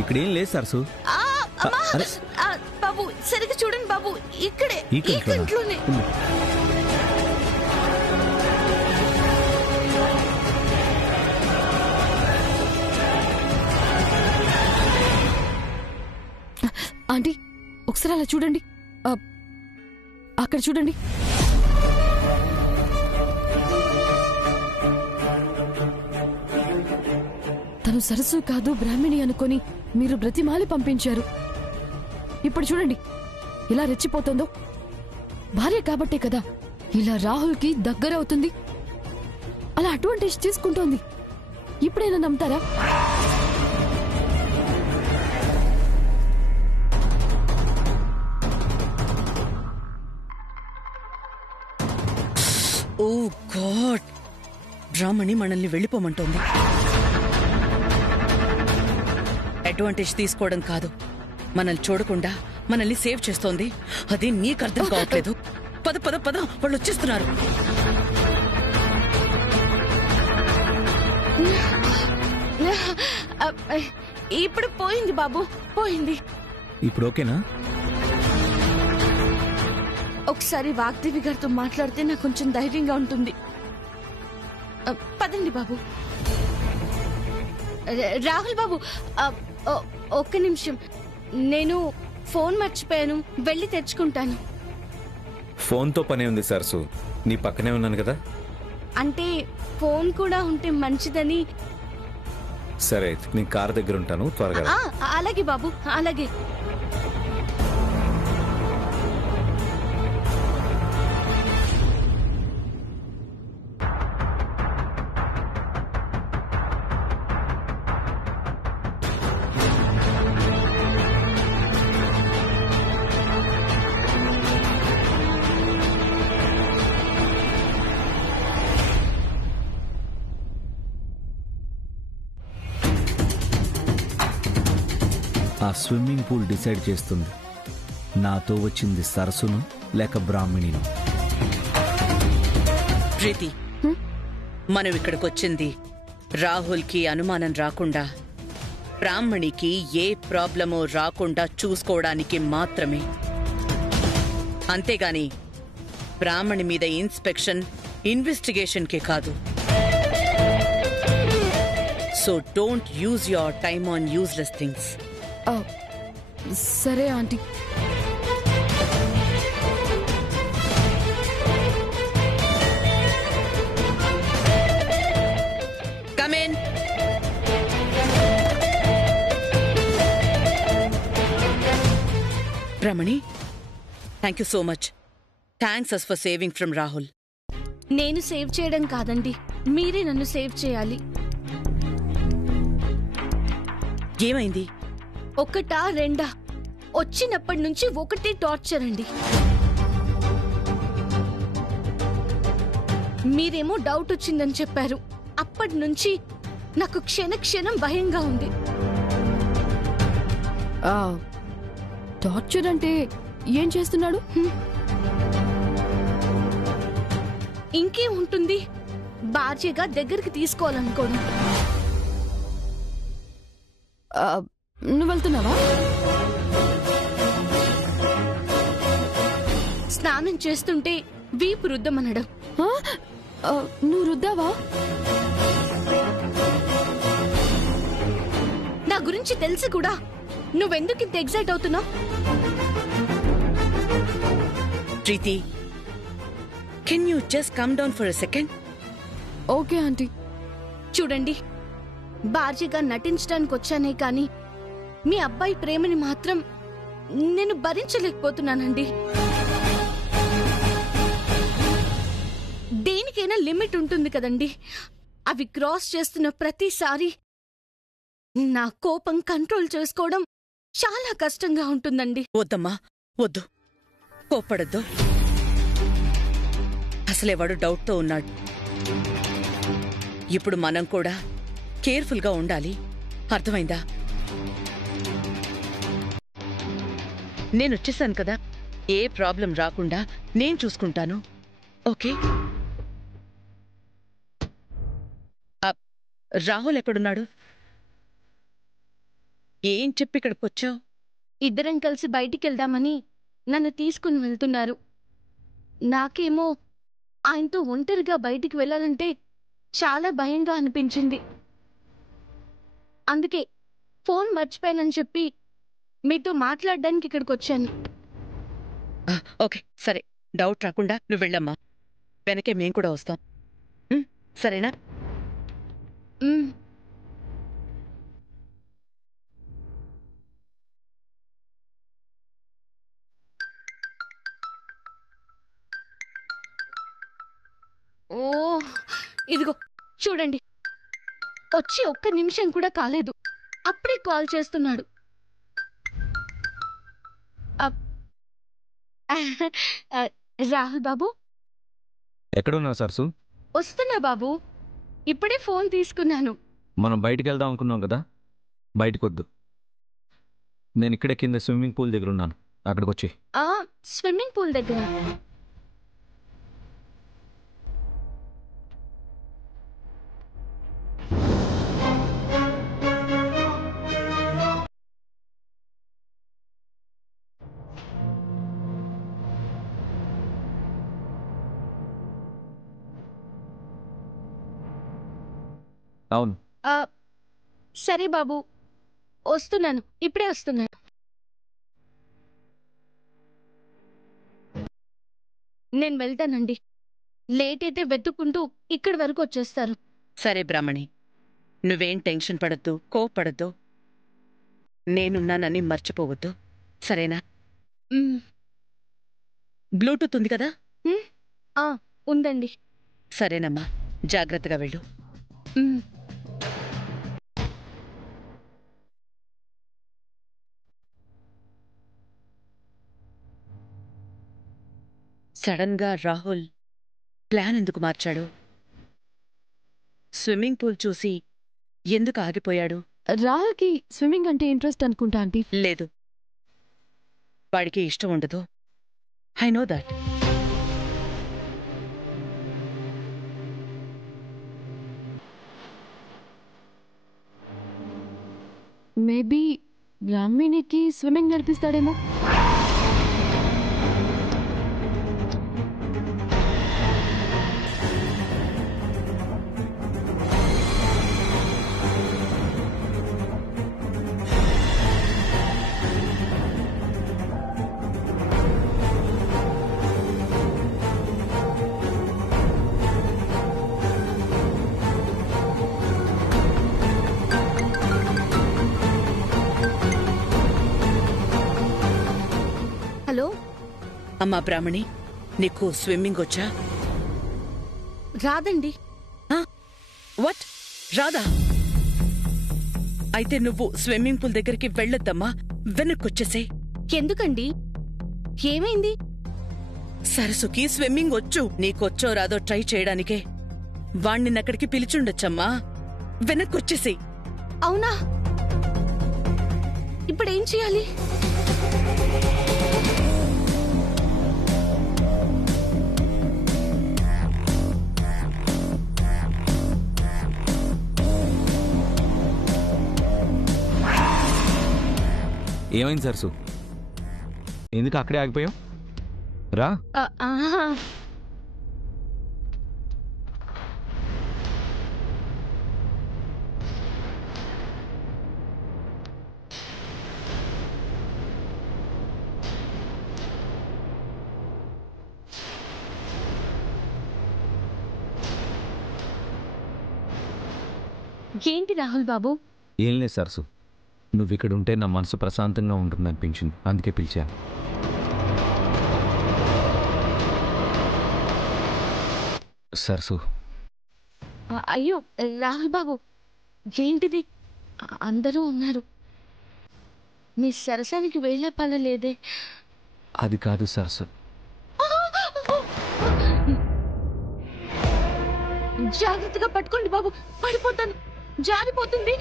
ఇక్కడేం లేదు సరసు. బాబు సరిగ్గా చూడండి బాబు, ఇక్కడే ఈ కంట్లోనే. ఆంటీ ఒకసారి అలా చూడండి, అక్కడ చూడండి. తను సరస్సు కాదు బ్రాహ్మిణి అనుకొని మీరు బ్రతిమాలి పంపించారు. ఇప్పుడు చూడండి ఇలా రెచ్చిపోతుందో. భార్య కాబట్టే కదా ఇలా రాహుల్కి దగ్గరవుతుంది, అలా అడ్వాంటేజ్ తీసుకుంటోంది. ఇప్పుడైనా నమ్ముతారా? ఓ గాడ్, బ్రాహ్మణి మనల్ని వెళ్ళిపోమంటోంది. అడ్వాంటేజ్ తీసుకోవడం కాదు, మనల్ని చూడకుండా మనల్ని సేవ్ చేస్తోంది. అది నీకు అర్థం కావట్లేదు. పద పద పద, వాళ్ళు వచ్చేస్తున్నారు. ఇప్పుడు పోయింది బాబు, పోయింది. ఇప్పుడు ఓకేనా? ఒకసారి వాగ్దేవి గారితో మాట్లాడితే నాకు కొంచెం ధైర్యంగా ఉంటుంది. పదండి బాబు. రాహుల్ బాబు, ఒక్క నిమిషం, నేను ఫోన్ మర్చిపోయాను, వెళ్ళి తెచ్చుకుంటాను. ఫోన్తో పనే ఉంది సరసు, నీ పక్కనే ఉన్నాను కదా. అంటే ఫోన్ కూడా ఉంటే మంచిదని. సరే అయితే నేను కార్ దగ్గర ఉంటాను, త్వరగా. అలాగే బాబు, అలాగే. ఆ స్విమ్మింగ్ పూల్ డిసైడ్ చేస్తుంది నాతో వచ్చింది సరస్సును లేక బ్రాహ్మణిను. ప్రీతి, మనం ఇక్కడికి వచ్చింది రాహుల్కి అనుమానం రాకుండా, బ్రాహ్మణికి ఏ ప్రాబ్లమో రాకుండా చూసుకోవడానికి మాత్రమే. అంతేగాని బ్రాహ్మణి మీద ఇన్స్పెక్షన్, ఇన్వెస్టిగేషన్కే కాదు. So don't use your time on useless things. సరే aunty. Come in. Ramani, thank you so much. Thanks us for saving from Rahul. నేను సేవ్ చేయడం కాదండి, మీరే నన్ను సేవ్ చేయాలి. ఏమైంది? ఒకటా రెండా, వచ్చినప్పటి నుంచి ఒకటే టార్చర్ అండి. మీరేమో డౌట్ వచ్చిందని చెప్పారు, అప్పటి నుంచి నాకు క్షణక్షణం భయంగా ఉంది. టార్చర్ అంటే ఏం చేస్తున్నాడు? ఇంకేం ఉంటుంది, భార్యగా దగ్గరికి తీసుకోవాలనుకోను. నువ్వు వెళ్తున్నావా? స్నానం చేస్తుంటే వీపు రుద్దమనడం. నువ్వు రుద్దావా? నా గురించి తెలిసి కూడా నువ్వెందుకు ఇంత ఎగ్జైట్ అవుతున్నావు? Preethi, can you just calm down for a second? Okay aunty. చూడండి, భార్యగా నటించడానికి వచ్చానే కానీ మీ అబ్బాయి ప్రేమని మాత్రం నేను భరించలేకపోతున్నానండి. దేనికైనా లిమిట్ ఉంటుంది కదండి. అవి క్రాస్ చేస్తున్న ప్రతిసారి నా కోపం కంట్రోల్ చేసుకోవడం చాలా కష్టంగా ఉంటుందండి. వద్దమ్మా, వద్దు, కోప్పడద్దు. అసలే వాడు డౌట్తో ఉన్నాడు. ఇప్పుడు మనం కూడా కేర్ఫుల్గా ఉండాలి, అర్థమైందా? నేను వచ్చేసాను కదా, ఏ ప్రాబ్లం రాకుండా నేను చూసుకుంటాను. ఓకే? రాహుల్ ఎక్కడున్నాడు? ఏం చెప్పి ఇక్కడికొచ్చావు? ఇద్దరం కలిసి బయటికి వెళ్దామని నన్ను తీసుకుని వెళ్తున్నారు. నాకేమో ఆయనతో ఒంటరిగా బయటికి వెళ్ళాలంటే చాలా భయంగా అనిపించింది. అందుకే ఫోన్ మర్చిపోయానని చెప్పి మీతో మాట్లాడడానికి ఇక్కడికి వచ్చాను. ఓకే, సరే. డౌట్ రాకుండా నువ్వు వెళ్ళమ్మా. వెనకే మేం కూడా వస్తాం. సరేనా? మ్, ఓ ఇదిగో చూడండి, వచ్చి ఒక్క నిమిషం కూడా కాలేదు, అప్పుడే కాల్ చేస్తున్నాడు. అప్- రాహుల్ బాబు, ఎక్కడున్నావు సరసు? వస్తున్నా బాబు, ఇప్పుడే ఫోన్ తీసుకున్నాను. మనం బయటికి వెళ్దాం అనుకున్నాం కదా, బయటకు వద్దు. నేను ఇక్కడే కింద స్విమ్మింగ్ పూల్ దగ్గర ఉన్నాను, అక్కడికి వచ్చి. ఆ స్విమ్మింగ్ పూల్ దగ్గర. అవును. ఆ, సరే బాబు, వస్తున్నాను, ఇప్పుడే వస్తున్నాను. నేను వెళ్తానండి, లేట్ అయితే వెతుక్కుంటూ ఇక్కడి వరకు వచ్చేస్తారు. సరే బ్రాహ్మణి, నువ్వేం టెన్షన్ పడద్దు, కోపడద్దు. నేనున్నానని మర్చిపోవద్దు, సరేనా? మ్, బ్లూటూత్ ఉంది కదా? ఆ, ఉందండి. సరేనమ్మా, జాగ్రత్తగా వెళ్ళు. మ్. సడన్ గా రాహుల్ ప్లాన్ ఎందుకు మార్చాడు? స్విమ్మింగ్ పూల్ చూసి ఎందుకు ఆగిపోయాడు? రాహుల్కి స్విమ్మింగ్ అంటే ఇంట్రెస్ట్ అనుకుంటా ఆంటీ. లేదు, వాడికి ఇష్టం ఉండదు. I know that. మేబీ బ్రాహ్మిణికి స్విమ్మింగ్ నేర్పిస్తాడేమో. హలో, అమ్మా బ్రాహ్మణి, నీకు స్విమ్మింగ్ వచ్చా? రాదండి. వాట్? రాదా? అయితే నువ్వు స్విమ్మింగ్ పూల్ దగ్గరికి వెళ్ళొద్దమ్మా, వెనక్కొచ్చేసే. ఎందుకండి, ఏమైంది? సరసుకి స్విమ్మింగ్ వచ్చు. నీకొచ్చో రాదో ట్రై చేయడానికే వాణ్ణిన్నక్కడికి పిలిచుండొచ్చమ్మా. వెనక్కొచ్చేసే. అవునా? ఇప్పుడేం చేయాలి? ఏమైంది సరసు? ఎందుకు అక్కడే ఆగిపోయావు? రా. ఆహా. ఏంటి రాహుల్ బాబు? ఏం లేదు సరసు, నువ్వు ఇక్కడ ఉంటే నా మనసు ప్రశాంతంగా ఉంటుంది అనిపించింది, అందుకే పిలిచాను. సరసు. అయ్యో రాహుల్ బాబు, ఏంటిది? అందరూ ఉన్నారు, మీ సరసానికి వెళ్ళే పని లేదే. అది కాదు సరసు. జాగ్రత్తగా పట్టుకోండి బాబు, పడిపోతాను, జారిపోతుంది.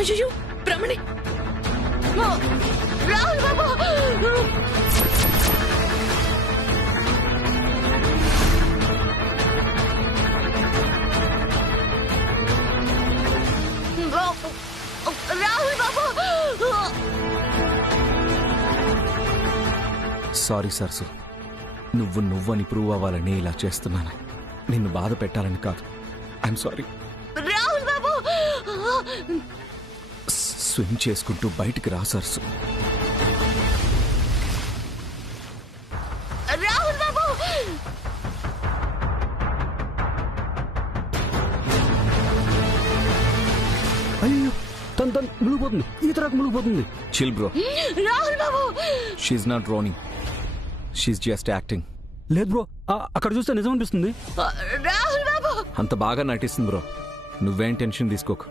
అయ్యో బ్రాహ్మణి! రాహుల్ బాబు రాహుల్ బాబు సారీ సరసు, నువ్వని ప్రూవ్ అవ్వాలని ఇలా చేస్తున్నాను. నిన్ను బాధ పెట్టాలని కాదు. I'm sorry. Rahul Babu swim చేసుకుంటూ బయటికి రా సరసు. రాహుల్ బాబు అయ్యో, తను మునిగిపోతుంది, ఈతరాకు మునిగిపోతుంది. Chill bro. రాహుల్ బాబు she's not drowning, she's just acting. లేదు బ్రో, అక్కడ చూస్తే నిజం అనిపిస్తుంది. రాహుల్ బాబు అంత బాగా నటిస్తుంది బ్రో. నువ్వేం టెన్షన్ తీసుకోకు.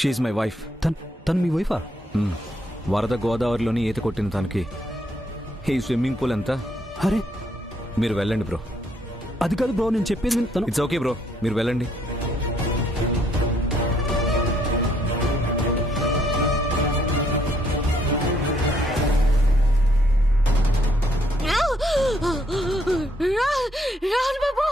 She's my wife. తను మీ వైఫా? వరద గోదావరిలోని ఈత కొట్టిన తనకి ఈ స్విమ్మింగ్ పూల్ ఎంత? అరే మీరు వెళ్ళండి బ్రో. అది కాదు బ్రో, నేను చెప్పేది తను. ఇట్స్ ఓకే బ్రో, మీరు వెళ్ళండి. రాహుల్ బాబు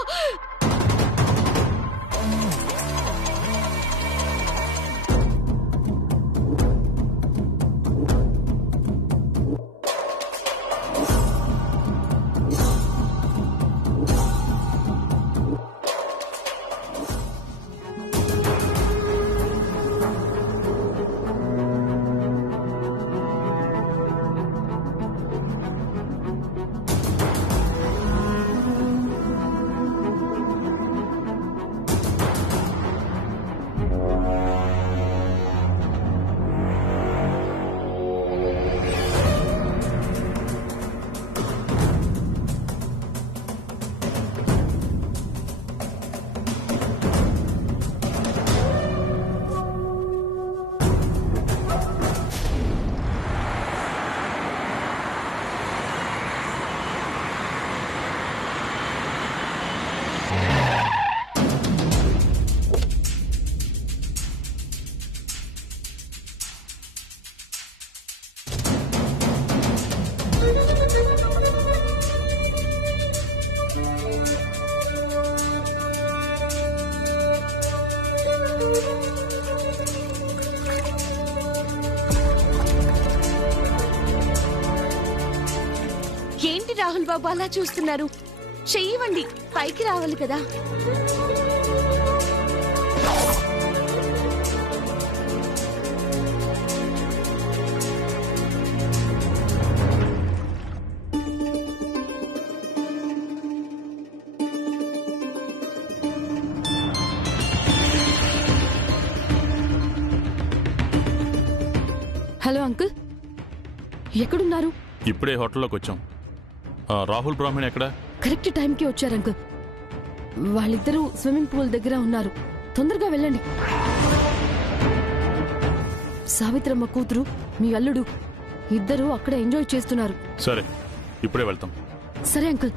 ఏంటి రాహుల్ బాబు అలా చూస్తున్నారు? చెయ్యవండి, పైకి రావాలి కదా. హలో అంకుల్, ఎక్కడున్నారు? ఇప్పుడే హోటల్లోకి వచ్చాం. రాహుల్ బ్రాహ్మణ్ ఎక్కడ? కరెక్ట్ టైంకి వచ్చారు అంకుల్. వాళ్ళిద్దరూ స్విమ్మింగ్ పూల్ దగ్గర ఉన్నారు. తొందరగా వెళ్ళండి. సావిత్రమ్మ కూతురు, మీ అల్లుడు ఇద్దరు అక్కడ ఎంజాయ్ చేస్తున్నారు. సరే, ఇప్పుడే వెళ్తాం. సరే అంకుల్.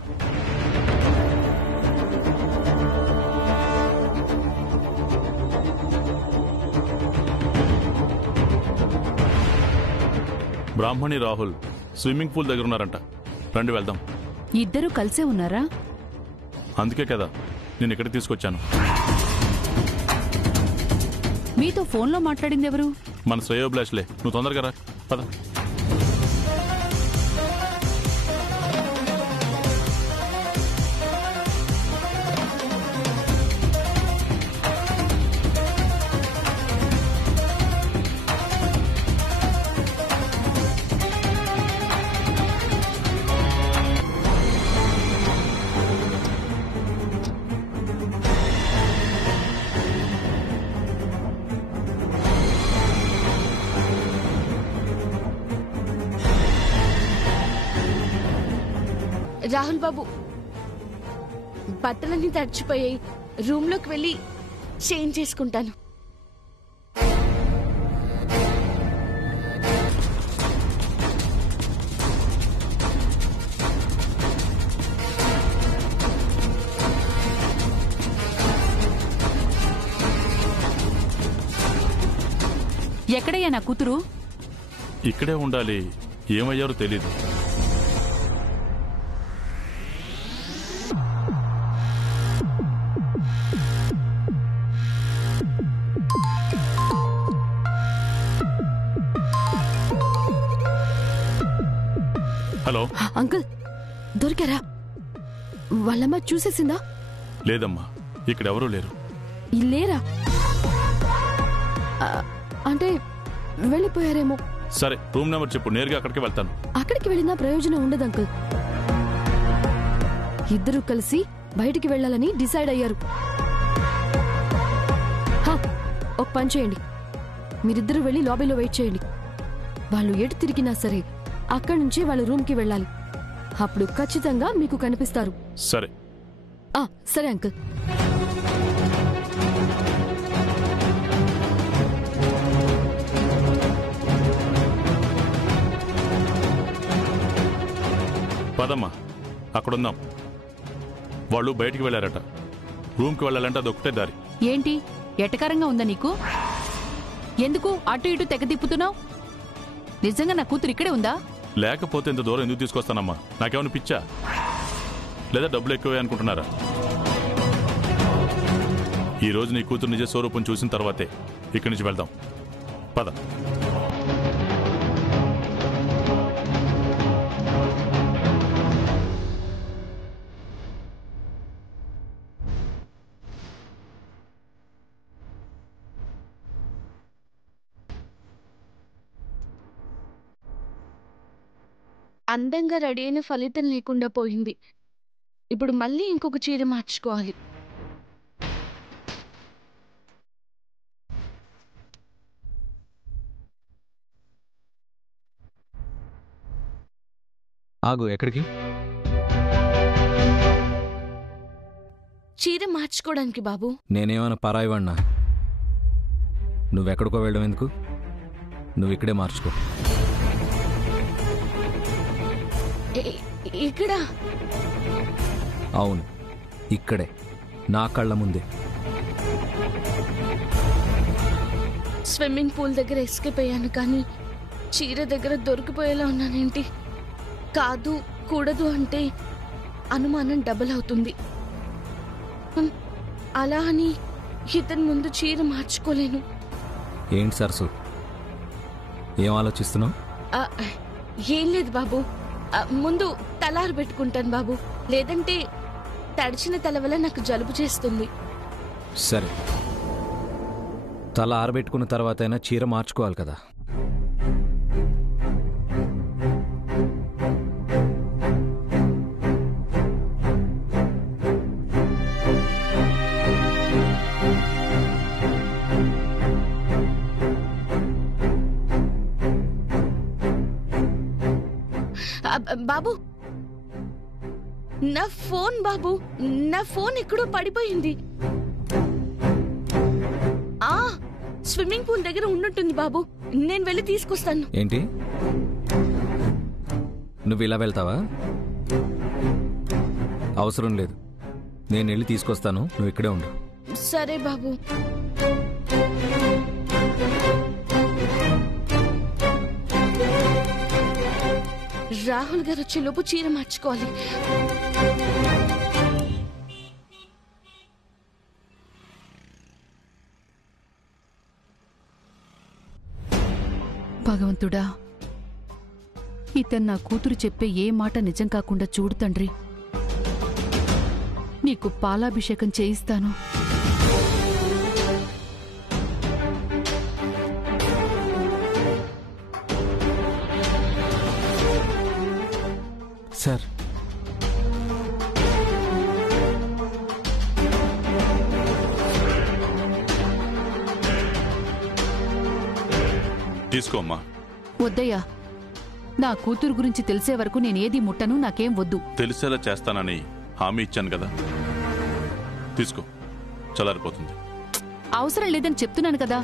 బ్రాహ్మణి రాహుల్ స్విమ్మింగ్ పూల్ దగ్గర ఉన్నారంట. రండి వెళ్దాం. ఇద్దరు కలిసే ఉన్నారా? అందుకే కదా నేను ఇక్కడికి తీసుకొచ్చాను. మీతో ఫోన్లో మాట్లాడింది ఎవరు? మన శ్రేయోభిలాష్లే. నువ్వు తొందరగా రా, పద. రాహుల్ బాబు, బట్టలన్నీ తడిచిపోయాయి. రూమ్ లోకి వెళ్ళి చేంజ్ చేసుకుంటాను. ఎక్కడయ్యా నా కూతురు? ఇక్కడే ఉండాలి. ఏమయ్యారో తెలీదు. హలో అంకుల్, దొరికారా? వాళ్ళమ్మ చూసేసిందా? లేదమ్మా, ఇక్కడెవరూ లేరు. లేరా? అంటే వెళ్ళిపోయారేమో. సరే, రూమ్ నెంబర్ చెప్పు, నేరుగా అక్కడికి వెళ్తాను. అక్కడికి వెళ్ళినా ప్రయోజనం ఉండదు అంకుల్. ఇద్దరు కలిసి బయటికి వెళ్ళాలని డిసైడ్ అయ్యారు. ఒక పని చేయండి, మీరిద్దరూ వెళ్ళి లాబీలో వెయిట్ చేయండి. వాళ్ళు ఎటు తిరిగినా సరే అక్కడి నుంచి వాళ్ళ రూమ్కి వెళ్ళాలి. అప్పుడు ఖచ్చితంగా మీకు కనిపిస్తారు. సరే. సరే అంకుల్. పదమ్మా, అక్కడుందాం. వాళ్ళు బయటికి వెళ్ళారట. రూమ్కి వెళ్ళాలంటే అదొక్కటే దారి. ఏంటి ఎటకారంగా ఉందా నీకు? ఎందుకు అటు ఇటు తెగ తిప్పుతున్నావు? నిజంగా నా కూతురు ఇక్కడే ఉందా? లేకపోతే ఇంత దూరం ఎందుకు తీసుకొస్తానమ్మా? నాకేమైనా పిచ్చా, లేదా డబ్బులు ఎక్కువే అనుకుంటున్నారా? ఈ రోజు నీ కూతురు నిజ స్వరూపం చూసిన తర్వాతే ఇక్కడి నుంచి వెళ్దాం. పద. అందంగా రెడీ అయిన ఫలితం లేకుండా పోయింది. ఇప్పుడు మళ్ళీ ఇంకొక చీర మార్చుకోవాలి. ఆగు, ఎక్కడికి? చీర మార్చుకోవడానికి బాబు. నేనేమైనా పరాయివాణ్ణా? నువ్వెక్కడికో వెళ్ళడం ఎందుకు? నువ్వు ఇక్కడే మార్చుకో. ఇక్కడ? అవును, ఇక్కడే, నా కళ్ళ ముందే. స్విమ్మింగ్ పూల్ దగ్గర ఎస్కేప్ అయ్యాను, కానీ చీర దగ్గర దొరికిపోయేలా ఉన్నానేంటి? కాదు కూడదు అంటే అనుమానం డబుల్ అవుతుంది. అలా అని ఇతని ముందు చీర మార్చుకోలేను. ఏంటి సరసు, ఏం ఆలోచిస్తున్నావు? ఏం లేదు బాబు, ముందు తలారు పెట్టుకుంటాను బాబు, లేదంటే తడిచిన తల వల్ల నాకు జలుబు చేస్తుంది. సరే, తల ఆరబెట్టుకున్న తర్వాత అయినా చీర మార్చుకోవాలి కదా. బాబు, నా ఫోన్ బాబు, నా ఫోన్ ఎక్కడో పడిపోయింది. స్విమ్మింగ్ పూల్ దగ్గర ఉన్నట్టుంది బాబు, నేను వెళ్ళి తీసుకొస్తాను. ఏంటి, నువ్వు ఇలా వెళ్తావా? అవసరం లేదు, నేను వెళ్ళి తీసుకొస్తాను, నువ్వు ఇక్కడే ఉండు. సరే బాబు. రాహుల్ గారు వచ్చేలోపు చీర మార్చుకోవాలి. భగవంతుడా, ఇతను నా కూతురు చెప్పే ఏ మాట నిజం కాకుండా చూడు తండ్రి. నీకు పాలాభిషేకం చేయిస్తాను. సార్, తీసుకోమ్మా. వద్దయ్యా, నా కూతురు గురించి తెలిసే వరకు నేనేది ముట్టను, నాకేం వద్దు. తెలిసేలా చేస్తానని హామీ ఇచ్చాను కదా, తీసుకో, చల్లారిపోతుంది. అవసరం లేదని చెప్తున్నాను కదా.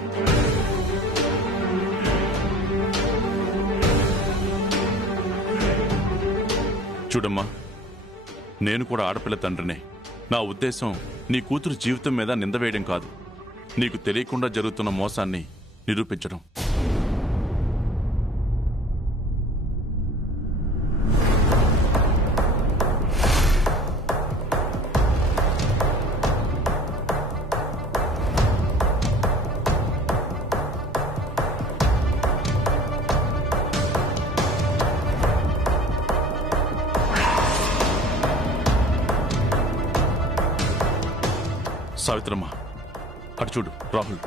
చూడమ్మా, నేను కూడా ఆడపిల్ల తండ్రినే. నా ఉద్దేశం నీ కూతురు జీవితం మీద నింద వేయడం కాదు, నీకు తెలియకుండా జరుగుతున్న మోసాన్ని నిరూపించడం. సావిత్రమ్మ, అటు చూడు రాహుల్.